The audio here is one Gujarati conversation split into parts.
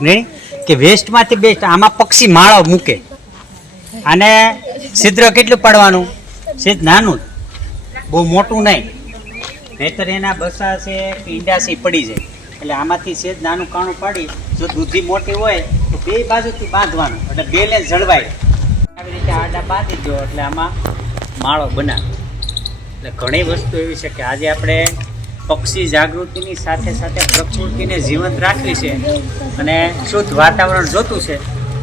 નહીં કે વેસ્ટમાંથી બેસ્ટ આમાં પક્ષી માળો મૂકે અને છિદ્ર કેટલું પાડવાનું છે નાનું બહુ મોટું નહીં નહીંતર એના બસા છે કે ઈંડા છે પડી જાય એટલે આમાંથી સેજ નાનું કાણું પાડી જો દૂધી મોટી હોય તો બે બાજુથી બાંધવાનું એટલે બેલેન્સ જળવાય આવી રીતે આડા બાંધી દો એટલે આમાં માળો બનાવે એટલે ઘણી વસ્તુ એવી છે કે આજે આપણે પક્ષી જાગૃતિની સાથે સાથે પ્રકૃતિને જીવંત રાખવી છે અને શુદ્ધ વાતાવરણ જોતું છે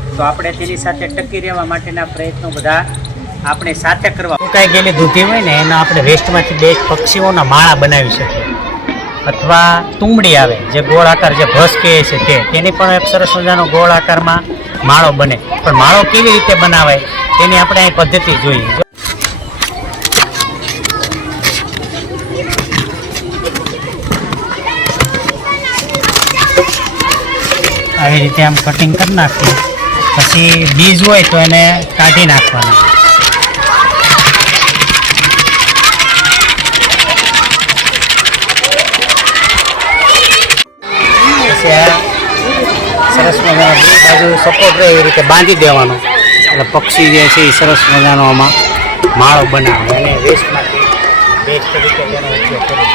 તો આપણે તેની સાથે ટકી રહેવા માટેના પ્રયત્નો બધા આપણે સાથે કરવા સુકાઈ ગયેલી દૂધી હોય ને એના આપણે વેસ્ટમાંથી બે પક્ષીઓના માળા બનાવી શકીએ અથવા તુંબડી આવે જે ગોળ આકાર જે ભસ કહે છે તેની પણ એક સરસ મજાનો ગોળ આકારમાં માળો બને પણ માળો કેવી રીતે બનાવાય તેની આપણે અહીં પદ્ધતિ જોઈએ આવી રીતે આમ કટિંગ કરી નાખીએ પછી બીજ હોય તો એને કાઢી નાખવાના સરસ મજાનો બે બાજુ સપોર્ટ રહે એવી રીતે બાંધી દેવાનો એટલે પક્ષી જે છે એ સરસ મજાનો આમાં માળો બનાવે અને વેસ્ટમાંથી બેસ્ટ તરીકે તેનો ઉપયોગ કરે